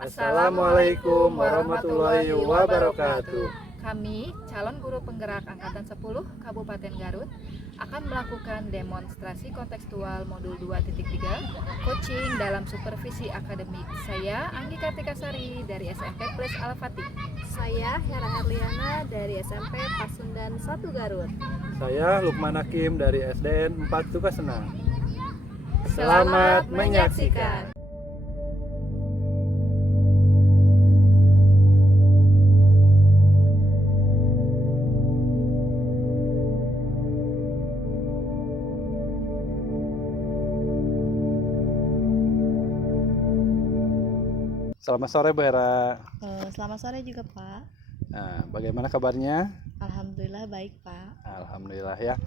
Assalamualaikum warahmatullahi wabarakatuh. Kami, calon guru penggerak Angkatan 10 Kabupaten Garut, akan melakukan demonstrasi kontekstual modul 2.3, coaching dalam supervisi akademik. Saya Anggi Kartikasari dari SMP Plus Al-Fatih. Saya Hera Herliana dari SMP Pasundan 1 Garut. Saya Lukman Hakim dari SDN 4 Tukasena. Selamat menyaksikan. Selamat sore Bu Hera. Selamat sore juga Pak. Nah, bagaimana kabarnya? Alhamdulillah baik Pak. Alhamdulillah ya.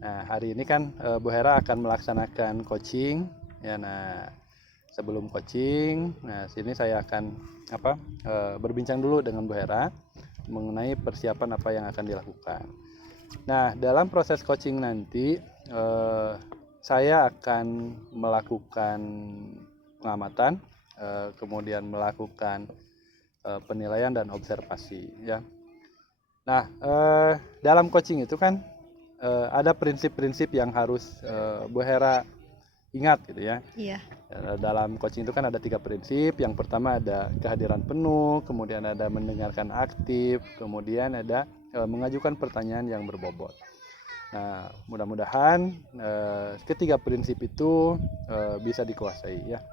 Nah, hari ini kan Bu Hera akan melaksanakan coaching. Ya, nah sebelum coaching, sini saya akan berbincang dulu dengan Bu Hera mengenai persiapan apa yang akan dilakukan. Nah, dalam proses coaching nanti saya akan melakukan pengamatan, kemudian melakukan penilaian dan observasi ya. Nah, dalam coaching itu kan ada prinsip-prinsip yang harus Bu Hera ingat gitu ya. Iya. Dalam coaching itu kan ada 3 prinsip. Yang pertama ada kehadiran penuh, kemudian ada mendengarkan aktif, kemudian ada mengajukan pertanyaan yang berbobot. Nah, mudah-mudahan ketiga prinsip itu bisa dikuasai ya.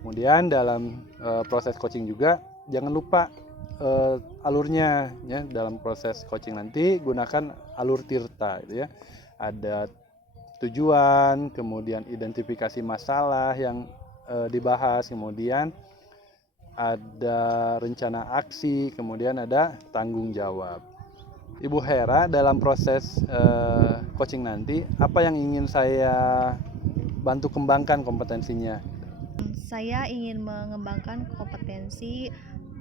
Kemudian dalam proses coaching juga jangan lupa alurnya ya. Dalam proses coaching nanti gunakan alur tirta gitu ya. Ada tujuan, kemudian identifikasi masalah yang dibahas, kemudian ada rencana aksi, kemudian ada tanggung jawab. Ibu Hera, dalam proses coaching nanti apa yang ingin saya bantu kembangkan kompetensinya? Saya ingin mengembangkan kompetensi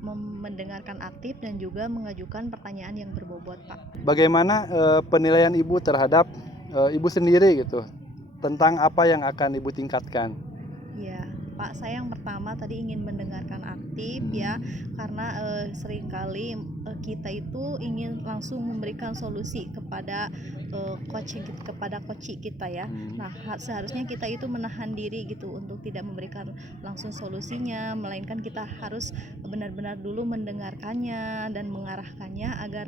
mendengarkan aktif dan juga mengajukan pertanyaan yang berbobot Pak. Bagaimana penilaian Ibu terhadap Ibu sendiri gitu tentang apa yang akan Ibu tingkatkan? Ya Pak, saya yang pertama tadi ingin mendengarkan aktif ya, karena seringkali kita itu ingin langsung memberikan solusi kepada coach kita ya. Nah, seharusnya kita itu menahan diri gitu untuk tidak memberikan langsung solusinya, melainkan kita harus benar-benar dulu mendengarkannya dan mengarahkannya agar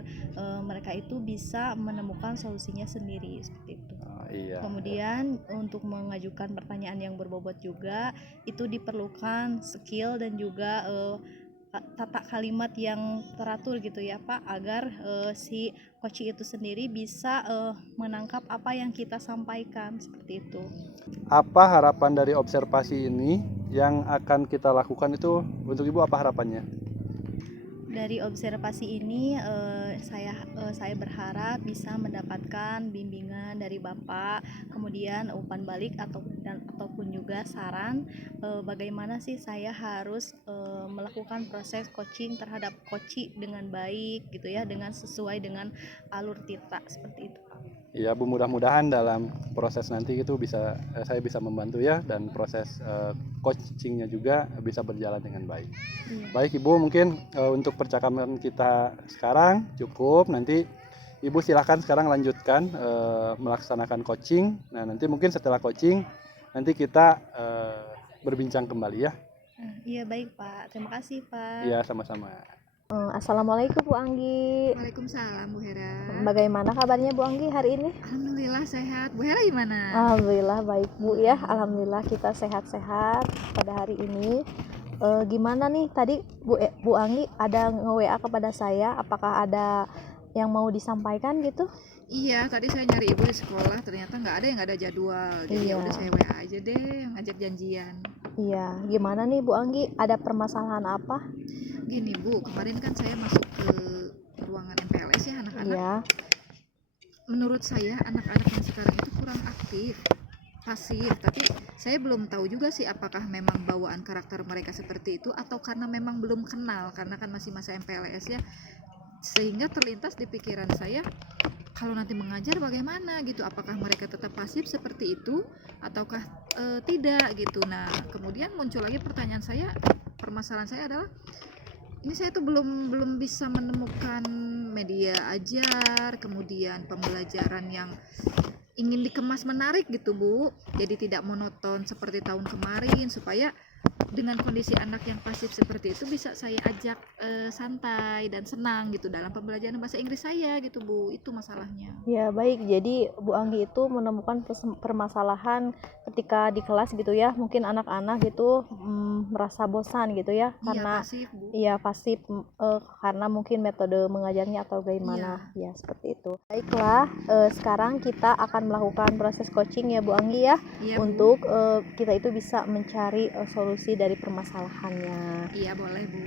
mereka itu bisa menemukan solusinya sendiri seperti itu. Iya. Kemudian untuk mengajukan pertanyaan yang berbobot juga itu diperlukan skill dan juga tata kalimat yang teratur gitu ya Pak, agar si coach itu sendiri bisa menangkap apa yang kita sampaikan seperti itu. Apa harapan dari observasi ini yang akan kita lakukan itu untuk Ibu, apa harapannya? Dari observasi ini saya berharap bisa mendapatkan bimbingan dari Bapak, kemudian umpan balik ataupun juga saran bagaimana sih saya harus melakukan proses coaching terhadap coach dengan baik gitu ya, dengan sesuai dengan alur tirta seperti itu. Iya Bu, mudah-mudahan dalam proses nanti itu bisa saya bisa membantu ya, dan proses coachingnya juga bisa berjalan dengan baik. Iya. Baik Ibu, mungkin untuk percakapan kita sekarang cukup. Nanti Ibu silahkan sekarang lanjutkan melaksanakan coaching. Nah, nanti mungkin setelah coaching nanti kita berbincang kembali ya. Iya baik Pak, terima kasih Pak. Iya, sama-sama. Assalamualaikum Bu Anggi. Waalaikumsalam Bu Hera. Bagaimana kabarnya Bu Anggi hari ini? Alhamdulillah sehat. Bu Hera gimana? Alhamdulillah baik Bu ya. Alhamdulillah kita sehat-sehat pada hari ini. Gimana nih tadi Bu Anggi ada nge-WA kepada saya, apakah ada yang mau disampaikan gitu? Iya, tadi saya nyari ibu di sekolah, ternyata nggak ada jadwal. Jadi ya udah saya WA aja deh, ngajak janjian. Iya, gimana nih Bu Anggi? Ada permasalahan apa? Gini Bu, kemarin kan saya masuk ke ruangan MPLS ya anak-anak. Iya. Menurut saya anak-anak yang sekarang itu kurang aktif, pasif. Tapi saya belum tahu juga sih apakah memang bawaan karakter mereka seperti itu atau karena memang belum kenal, karena kan masih masa MPLS ya. Sehingga terlintas di pikiran saya, kalau nanti mengajar bagaimana gitu, apakah mereka tetap pasif seperti itu ataukah tidak gitu. Nah, kemudian muncul lagi pertanyaan saya, permasalahan saya adalah ini saya tuh belum bisa menemukan media ajar, kemudian pembelajaran yang ingin dikemas menarik gitu Bu, jadi tidak monoton seperti tahun kemarin, supaya dengan kondisi anak yang pasif seperti itu bisa saya ajak santai dan senang gitu dalam pembelajaran bahasa Inggris saya gitu Bu, itu masalahnya. Ya baik, jadi Bu Anggi itu menemukan permasalahan ketika di kelas gitu ya, mungkin anak-anak gitu merasa bosan gitu ya, Iya karena pasif Bu. iya pasif karena mungkin metode mengajarnya atau bagaimana ya seperti itu. Baiklah, sekarang kita akan melakukan proses coaching ya Bu Anggi ya, Iya Bu. untuk kita itu bisa mencari solusi dari permasalahannya. Iya boleh Bu.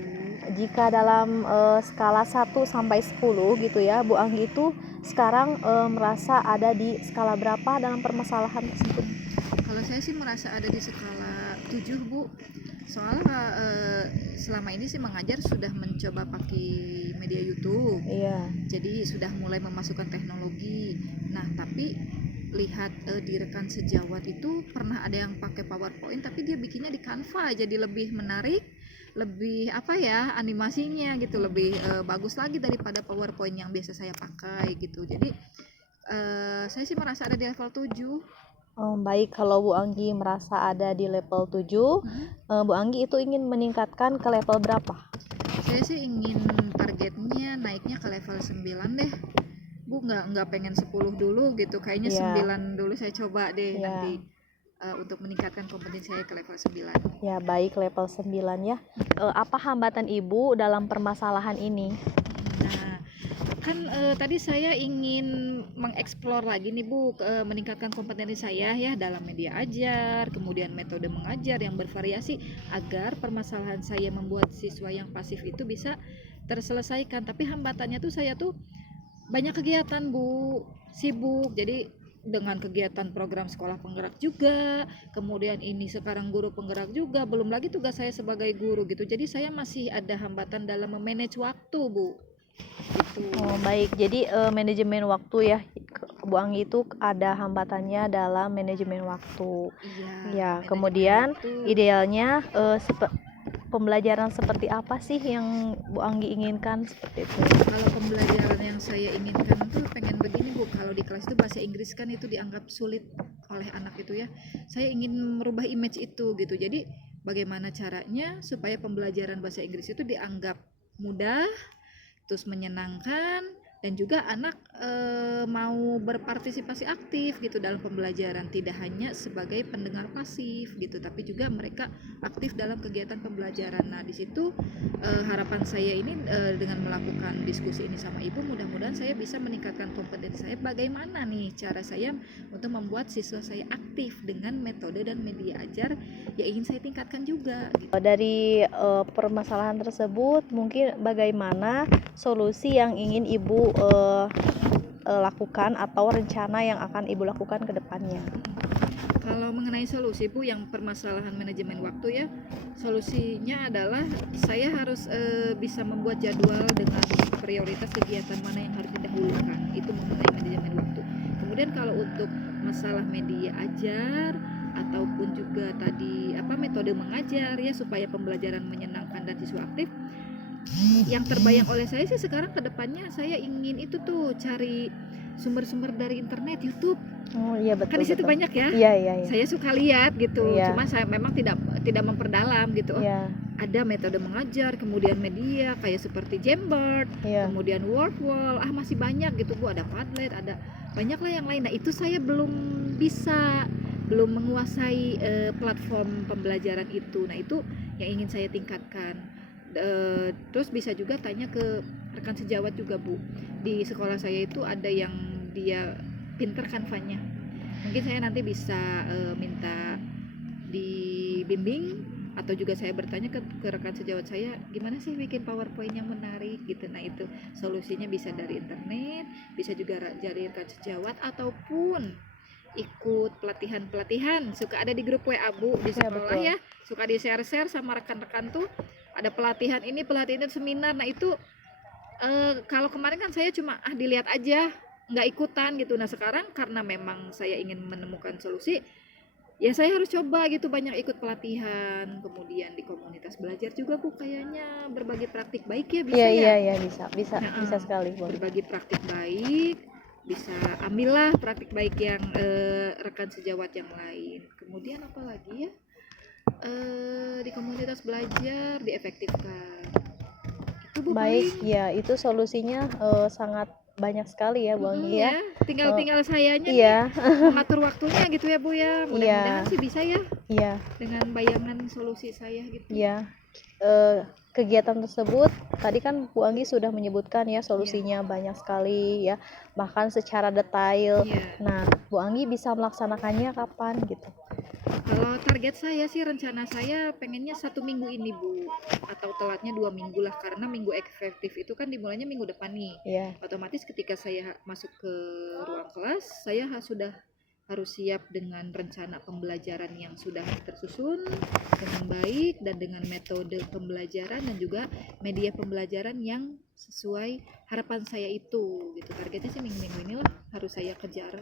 Jika dalam skala 1 sampai 10 gitu ya, Bu Anggi itu sekarang merasa ada di skala berapa dalam permasalahan tersebut? Kalau saya sih merasa ada di skala 7 Bu. Soalnya selama ini sih mengajar sudah mencoba pakai media YouTube. Iya. Jadi sudah mulai memasukkan teknologi. Nah, tapi lihat di rekan sejawat itu pernah ada yang pakai PowerPoint tapi dia bikinnya di Canva, jadi lebih menarik, lebih apa ya, animasinya gitu lebih bagus lagi daripada PowerPoint yang biasa saya pakai gitu. Jadi saya sih merasa ada di level 7. Baik, kalau Bu Anggi merasa ada di level 7, Bu Anggi itu ingin meningkatkan ke level berapa? Saya sih ingin targetnya naiknya ke level 9 deh Bu, nggak pengen 10 dulu gitu, kayaknya Iya. 9 dulu saya coba deh Iya. nanti untuk meningkatkan kompetensi saya ke level 9. Ya, baik, level 9 ya. Apa hambatan Ibu dalam permasalahan ini? Nah, kan tadi saya ingin mengeksplor lagi nih Bu, meningkatkan kompetensi saya ya dalam media ajar, kemudian metode mengajar yang bervariasi agar permasalahan saya membuat siswa yang pasif itu bisa terselesaikan. Tapi hambatannya tuh saya tuh banyak kegiatan Bu, sibuk, jadi dengan kegiatan program sekolah penggerak juga, kemudian ini sekarang guru penggerak juga, belum lagi tugas saya sebagai guru gitu, jadi saya masih ada hambatan dalam memanage waktu Bu gitu. Baik, jadi manajemen waktu ya, Bu Anggi itu ada hambatannya dalam manajemen waktu. Iya, Ya, manajemen kemudian waktu. idealnya pembelajaran seperti apa sih yang Bu Anggi inginkan seperti itu? Kalau pembelajaran yang saya inginkan tuh pengen begini Bu, kalau di kelas itu bahasa Inggris kan itu dianggap sulit oleh anak itu ya, saya ingin merubah image itu gitu. Jadi bagaimana caranya supaya pembelajaran bahasa Inggris itu dianggap mudah, terus menyenangkan, dan juga anak mau berpartisipasi aktif gitu dalam pembelajaran, tidak hanya sebagai pendengar pasif gitu, tapi juga mereka aktif dalam kegiatan pembelajaran. Nah, di situ harapan saya ini dengan melakukan diskusi ini sama Ibu, mudah-mudahan saya bisa meningkatkan kompetensi saya bagaimana nih cara saya untuk membuat siswa saya aktif dengan metode dan media ajar yang ingin saya tingkatkan juga gitu. Dari permasalahan tersebut, mungkin bagaimana solusi yang ingin Ibu lakukan atau rencana yang akan Ibu lakukan ke depannya? Kalau mengenai solusi Bu, yang permasalahan manajemen waktu ya, solusinya adalah saya harus bisa membuat jadwal dengan prioritas kegiatan mana yang harus didahulukan, itu mengenai manajemen waktu. Kemudian kalau untuk masalah media ajar ataupun juga tadi metode mengajar ya supaya pembelajaran menyenangkan dan siswa aktif, yang terbayang oleh saya sih sekarang ke depannya saya ingin itu tuh cari sumber-sumber dari internet, YouTube. Oh iya, betul. Kan di situ betul. banyak ya. Iya. Saya suka lihat gitu. Iya. Cuma saya memang tidak memperdalam gitu. Iya. Ada metode mengajar, kemudian media kayak seperti Jamboard, Iya. kemudian Wordwall, masih banyak gitu Bu, ada Padlet, ada banyak lah yang lain. Nah, itu saya belum menguasai platform pembelajaran itu. Nah, itu yang ingin saya tingkatkan. Terus bisa juga tanya ke rekan sejawat juga Bu, di sekolah saya itu ada yang dia pinter Canva-nya, mungkin saya nanti bisa minta dibimbing, atau juga saya bertanya ke rekan sejawat saya gimana sih bikin PowerPoint yang menarik gitu. Nah, itu solusinya bisa dari internet, bisa juga dari rekan sejawat, ataupun ikut pelatihan suka ada di grup WA Bu di sekolah ya, suka di share sama rekan-rekan tuh, ada pelatihan ini seminar. Nah, itu kalau kemarin kan saya cuma dilihat aja, nggak ikutan gitu. Nah, sekarang karena memang saya ingin menemukan solusi, ya saya harus coba gitu, banyak ikut pelatihan, kemudian di komunitas belajar juga Bu, kayaknya berbagi praktik baik ya bisa Iya, ya. iya, iya, bisa, bisa, Nah, bisa sekali, Bu. berbagi praktik baik, bisa ambillah praktik baik yang rekan sejawat yang lain. Kemudian apa lagi ya? Di komunitas belajar diefektifkan. Itu Bu Baik, paling. ya itu solusinya sangat banyak sekali ya, Bu Anggi ya. Ya, tinggal sayanya nih Iya, mengatur waktunya gitu ya Bu ya. Mudah-mudahan iya, sih bisa ya iya, dengan bayangan solusi saya gitu. iya. Kegiatan tersebut tadi kan Bu Anggi sudah menyebutkan ya solusinya banyak sekali ya, bahkan secara detail. Iya. Nah, Bu Anggi bisa melaksanakannya kapan gitu? Kalau target saya sih, rencana saya pengennya 1 minggu ini Bu, atau telatnya 2 minggu lah, karena minggu efektif itu kan dimulainya minggu depan nih. Iya, Otomatis ketika saya masuk ke ruang kelas, saya sudah harus siap dengan rencana pembelajaran yang sudah tersusun dengan baik dan dengan metode pembelajaran dan juga media pembelajaran yang sesuai harapan saya itu gitu. Targetnya sih minggu-minggu inilah harus saya kejar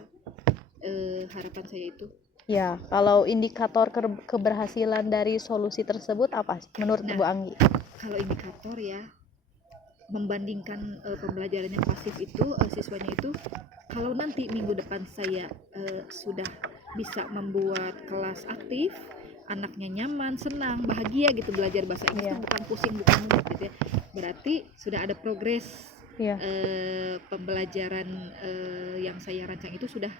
harapan saya itu. ya. Kalau indikator keberhasilan dari solusi tersebut apa sih menurut Nah, Bu Anggi? kalau indikator ya, membandingkan pembelajaran yang pasif itu, siswanya itu, kalau nanti minggu depan saya sudah bisa membuat kelas aktif, anaknya nyaman, senang, bahagia gitu belajar bahasa Inggris Iya. tuh bukan pusing, bukan mumet gitu ya, berarti sudah ada progres. Iya. Pembelajaran yang saya rancang itu sudah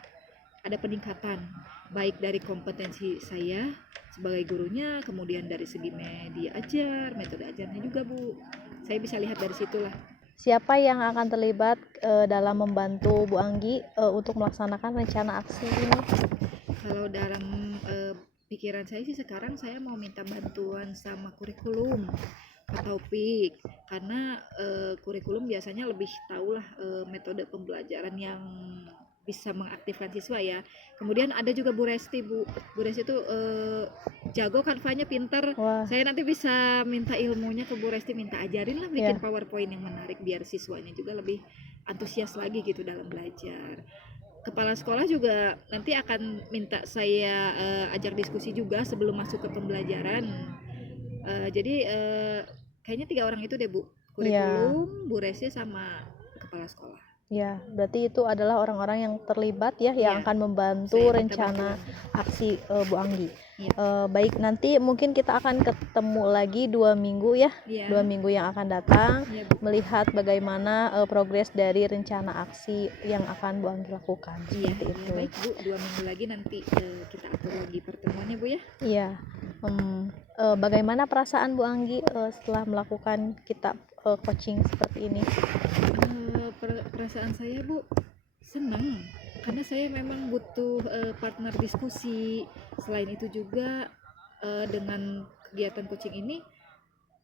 ada peningkatan, baik dari kompetensi saya sebagai gurunya, kemudian dari segi media ajar, metode ajarnya juga Bu. Saya bisa lihat dari situlah. Siapa yang akan terlibat dalam membantu Bu Anggi untuk melaksanakan rencana aksi ini? Kalau dalam pikiran saya sih sekarang saya mau minta bantuan sama kurikulum Pak Taufik, karena kurikulum biasanya lebih tahulah metode pembelajaran yang bisa mengaktifkan siswa ya. Kemudian ada juga Bu Resti Bu. Bu Resti itu jago, kanvanya pinter. Wah, Saya nanti bisa minta ilmunya ke Bu Resti, minta ajarin lah bikin PowerPoint yang menarik biar siswanya juga lebih antusias lagi gitu dalam belajar. Kepala sekolah juga nanti akan minta saya ajak diskusi juga sebelum masuk ke pembelajaran. Jadi kayaknya 3 orang itu deh Bu. Kurikulum, Bu Resti sama kepala sekolah. ya, berarti itu adalah orang-orang yang terlibat ya, yang Iya, akan membantu saya minta rencana bantuan. aksi Bu Anggi. Iya. Baik, nanti mungkin kita akan ketemu lagi 2 minggu ya, Iya. 2 minggu yang akan datang, Iya, Bu. melihat bagaimana progres dari rencana aksi yang akan Bu Anggi lakukan. Iya, Seperti itu. baik Bu, 2 minggu lagi nanti kita atur lagi pertemuannya Bu ya. Iya. Bagaimana perasaan Bu Anggi setelah melakukan kita coaching seperti ini? Perasaan saya Bu senang, karena saya memang butuh partner diskusi. Selain itu juga dengan kegiatan coaching ini,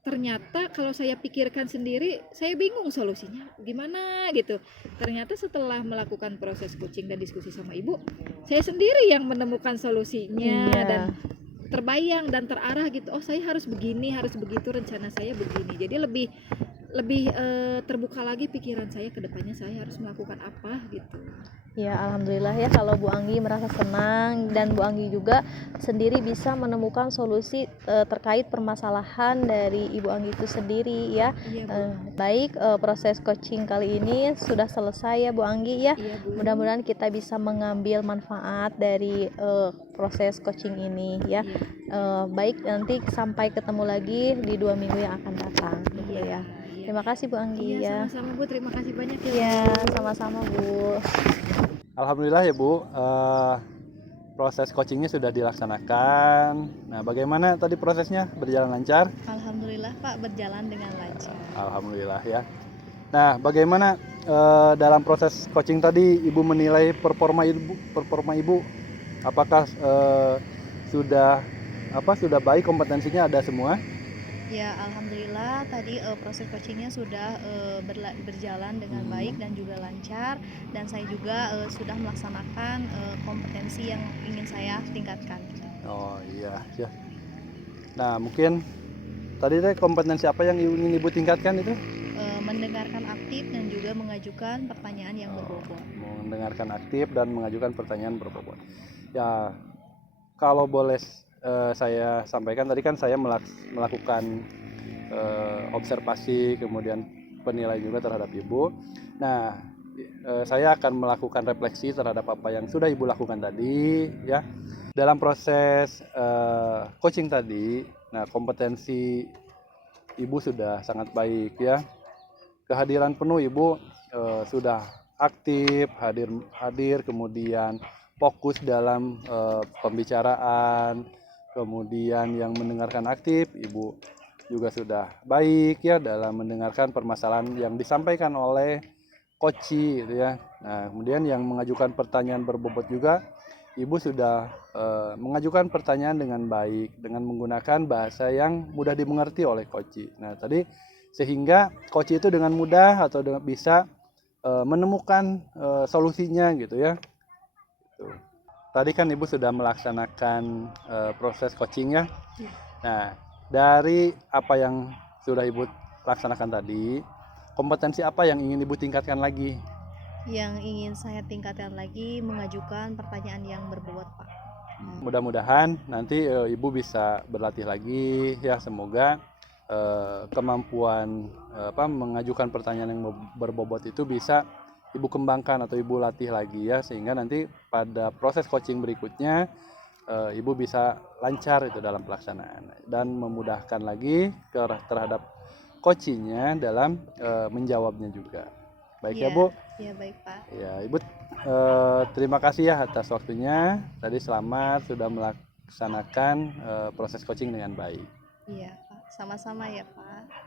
ternyata kalau saya pikirkan sendiri saya bingung solusinya gimana gitu. Ternyata setelah melakukan proses coaching dan diskusi sama Ibu, saya sendiri yang menemukan solusinya. Iya. Dan terbayang dan terarah gitu, oh saya harus begini, harus begitu, rencana saya begini. Jadi lebih terbuka lagi pikiran saya, ke depannya saya harus melakukan apa gitu. Ya, alhamdulillah ya kalau Bu Anggi merasa senang dan Bu Anggi juga sendiri bisa menemukan solusi terkait permasalahan dari Ibu Anggi itu sendiri ya. Iya Bu. Baik, proses coaching kali ini sudah selesai ya Bu Anggi ya. Iya Bu. Mudah-mudahan kita bisa mengambil manfaat dari proses coaching ini ya. Iya. Baik, nanti sampai ketemu lagi di 2 minggu yang akan datang gitu ya. Terima kasih Bu Anggi ya. Iya, sama-sama Bu, terima kasih banyak ya. Ya, Bu. sama-sama Bu. Alhamdulillah ya Bu, proses coachingnya sudah dilaksanakan. Nah, bagaimana tadi prosesnya, berjalan lancar? Alhamdulillah Pak, berjalan dengan lancar. Alhamdulillah ya. Nah, bagaimana dalam proses coaching tadi Ibu menilai performa Ibu? Apakah sudah baik, kompetensinya ada semua? Ya, alhamdulillah tadi proses coachingnya sudah berjalan dengan baik dan juga lancar, dan saya juga sudah melaksanakan kompetensi yang ingin saya tingkatkan. Oh iya ya. Nah, mungkin tadi kompetensi apa yang ingin Ibu tingkatkan itu? Mendengarkan aktif dan juga mengajukan pertanyaan yang berbobot. Mendengarkan aktif dan mengajukan pertanyaan berbobot. Ya, kalau boleh saya sampaikan, tadi kan saya melakukan observasi, kemudian penilaian juga terhadap Ibu. Nah, saya akan melakukan refleksi terhadap apa yang sudah Ibu lakukan tadi, ya. Dalam proses coaching tadi, nah kompetensi Ibu sudah sangat baik, ya. Kehadiran penuh Ibu sudah aktif, hadir, kemudian fokus dalam pembicaraan, kemudian yang mendengarkan aktif, Ibu juga sudah baik ya dalam mendengarkan permasalahan yang disampaikan oleh coach gitu ya. Nah, kemudian yang mengajukan pertanyaan berbobot juga, Ibu sudah mengajukan pertanyaan dengan baik, dengan menggunakan bahasa yang mudah dimengerti oleh coach. Nah, tadi sehingga coach itu dengan mudah atau bisa menemukan solusinya gitu ya. Tuh. Tadi kan Ibu sudah melaksanakan proses coaching ya. Nah, dari apa yang sudah Ibu laksanakan tadi, kompetensi apa yang ingin Ibu tingkatkan lagi? Yang ingin saya tingkatkan lagi mengajukan pertanyaan yang berbobot, Pak. Mudah-mudahan nanti Ibu bisa berlatih lagi ya, semoga kemampuan mengajukan pertanyaan yang berbobot itu bisa Ibu kembangkan atau Ibu latih lagi ya, sehingga nanti pada proses coaching berikutnya Ibu bisa lancar itu dalam pelaksanaan dan memudahkan lagi terhadap coachingnya dalam menjawabnya juga. Baik ya Bu. Iya baik Pak. Ya Ibu, terima kasih ya atas waktunya. Tadi selamat sudah melaksanakan proses coaching dengan baik. Iya Pak, sama-sama ya Pak.